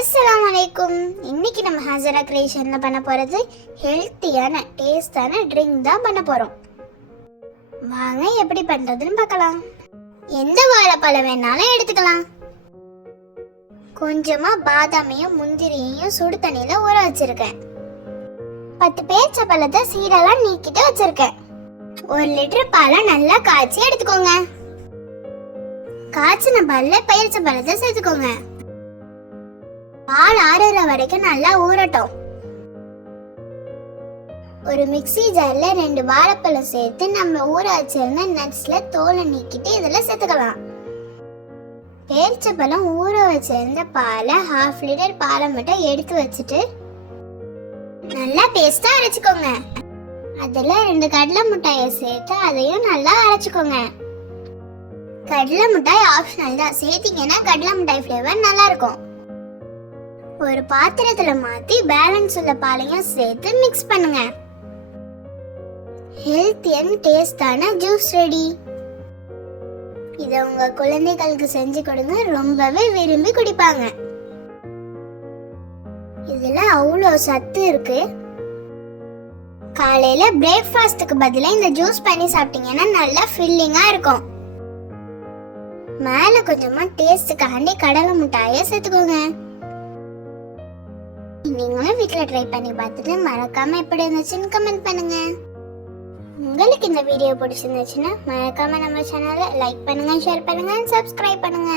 அஸ்ஸலாமு அலைக்கும். இன்னைக்கு நம்ம ஹாஜரா கிரியேஷன்ல பண்ண போறது ஹெல்த்தியான டேஸ்டான ட்ரிங்க் தான் பண்ண போறோம். வாங்க எப்படி பண்றதுன்னு பார்க்கலாம். எந்த வாழைப்பழம் வேணாலும் எடுத்துக்கலாம். கொஞ்சமா பாதாமையும் முந்திரியையும் சுடு தண்ணியில ஊற வச்சிருக்கேன். 10 பேரிச்சம்பழத்தை சீடெல்லாம் நீக்கிட்டு வச்சிருக்கேன். 1 லிட்டர் பாலை நல்லா காய்ச்சி எடுத்துக்கோங்க. காய்ச்சின பால்ல பேரிச்சம்பழத்தை சேர்த்துக்கோங்க. பால் ஆறுற வரைக்கும் நல்லா ஊறட்டும். ஒரு மிக்ஸி ஜார்ல 2 வாழைப்பழம் சேர்த்து நம்ம ஊற வச்சிருந்த நட்ஸ்ல தோலை நீக்கிட்டு இதுல சேர்த்துக்கலாம். பேரிச்சம்பழம் ஊற வச்சிருந்த பாலை 1/2 லிட்டர் பாலை மட்டும் எடுத்து வச்சுட்டு நல்லா பேஸ்டா அரைச்சுக்கோங்க. அதுல 2 கடலை மிட்டாயை சேர்த்து அதையும் நல்லா அரைச்சுக்கோங்க. கடலை மிட்டாய் ஆப்ஷனல் தான், சேர்த்தீங்கன்னா கடலை மிட்டாய் ஃப்ளேவர் நல்லா இருக்கும். ஒரு பாத்திரத்துல மாத்தி பேலன்ஸ் உள்ள பாலையும் சேர்த்து மிக்ஸ் பண்ணுங்க. ஹெல்த்தி அண்ட் டேஸ்டான ஜூஸ் ரெடி. இத உங்க குழந்தைகளுக்கு செஞ்சு கொடுங்க, ரொம்பவே விரும்பி குடிப்பாங்க. இதுல அவ்வளோ சத்து இருக்கு. காலையில பிரேக்ஃபாஸ்டுக்கு பதிலா இந்த ஜூஸ் பண்ணி சாப்பிட்டீங்கன்னா நல்லா ஃபில்லிங்கா இருக்கும். மேல கொஞ்சமா டேஸ்டுக்காண்டி கடலை மிட்டாயை சேர்த்துக்கோங்க. நீங்களும் வீட்ல ட்ரை பண்ணி பார்த்துட்டு மறக்காம எப்படி இருந்துச்சுன்னு கமெண்ட் பண்ணுங்க. உங்களுக்கு இந்த வீடியோ பிடிச்சிருந்துச்சுன்னா மறக்காம நம்ம சேனலை லைக் பண்ணுங்க, ஷேர் பண்ணுங்க, சப்ஸ்கிரைப் பண்ணுங்க.